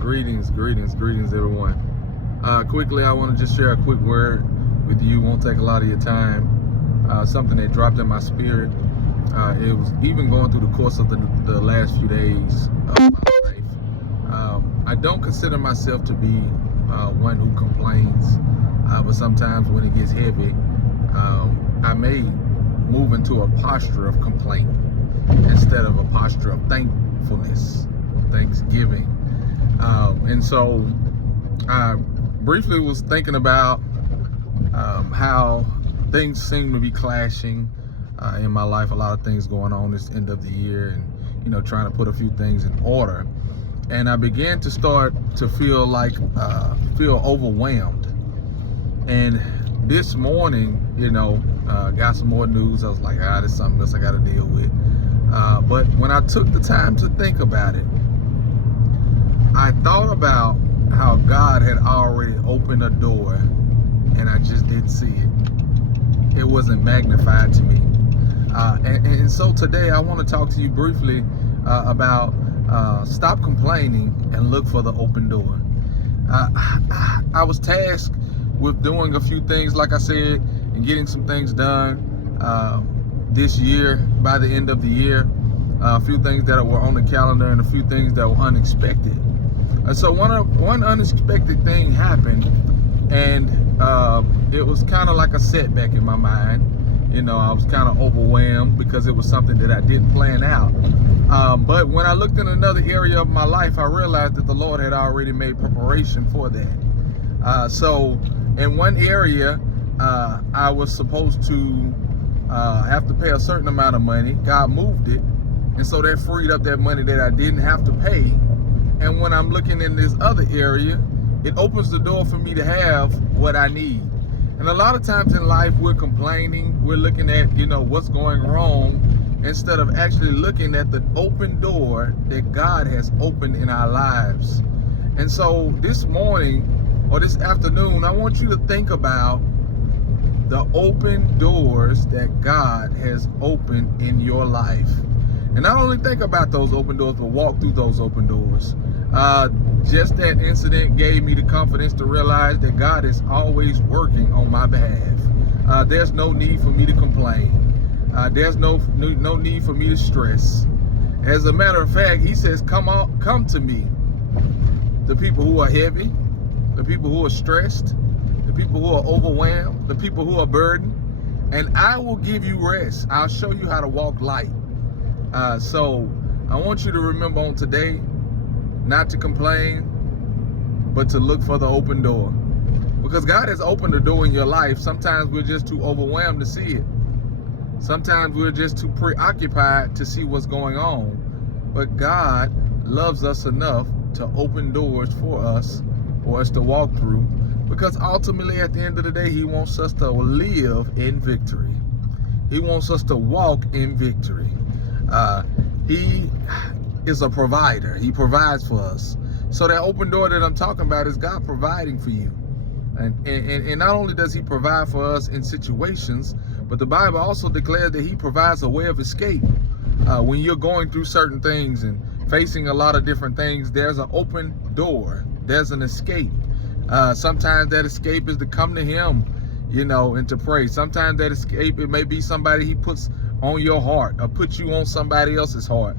Greetings, everyone. Quickly, I want to just share a quick word with you. Won't take a lot of your time. Something that dropped in my spirit. It was even going through the course of the last few days of my life. I don't consider myself to be one who complains, but sometimes when it gets heavy, I may move into a posture of complaint instead of a posture of thankfulness, thanksgiving. And so I briefly was thinking about how things seem to be clashing in my life. A lot of things going on this end of the year, and trying to put a few things in order. And I began to start to feel overwhelmed. And this morning, got some more news. I was like, there's something else I got to deal with. But when I took the time to think about it, I thought about how God had already opened a door and I just didn't see it. It wasn't magnified to me. And so today I want to talk to you briefly about stop complaining and look for the open door. I was tasked with doing a few things, like I said, and getting some things done this year, by the end of the year. A few things that were on the calendar and a few things that were unexpected. And so one unexpected thing happened, and it was kind of like a setback in my mind. I was kind of overwhelmed because it was something that I didn't plan out. But when I looked in another area of my life, I realized that the Lord had already made preparation for that. So in one area, I was supposed to have to pay a certain amount of money. God moved it. And so that freed up that money that I didn't have to pay. And when I'm looking in this other area, it opens the door for me to have what I need. And a lot of times in life, we're complaining. We're looking at, what's going wrong, instead of actually looking at the open door that God has opened in our lives. And so this morning or this afternoon, I want you to think about the open doors that God has opened in your life. And not only think about those open doors, but walk through those open doors. Just that incident gave me the confidence to realize that God is always working on my behalf. There's no need for me to complain. There's no need for me to stress. As a matter of fact, he says, come to me. The people who are heavy, the people who are stressed, the people who are overwhelmed, the people who are burdened, and I will give you rest. I'll show you how to walk light. So I want you to remember on today, not to complain, but to look for the open door. Because God has opened the door in your life. Sometimes we're just too overwhelmed to see it. Sometimes we're just too preoccupied to see what's going on. But God loves us enough to open doors for us to walk through. Because ultimately, at the end of the day, he wants us to live in victory. He wants us to walk in victory. He is a provider. He provides for us. So that open door that I'm talking about is God providing for you. And not only does he provide for us in situations, but the Bible also declares that he provides a way of escape. When you're going through certain things and facing a lot of different things, there's an open door. There's an escape. Sometimes that escape is to come to him, and to pray. Sometimes that escape, it may be somebody he puts on your heart or puts you on somebody else's heart.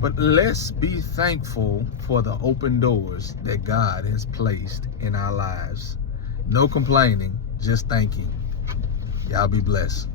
But let's be thankful for the open doors that God has placed in our lives. No complaining, just thanking. Y'all be blessed.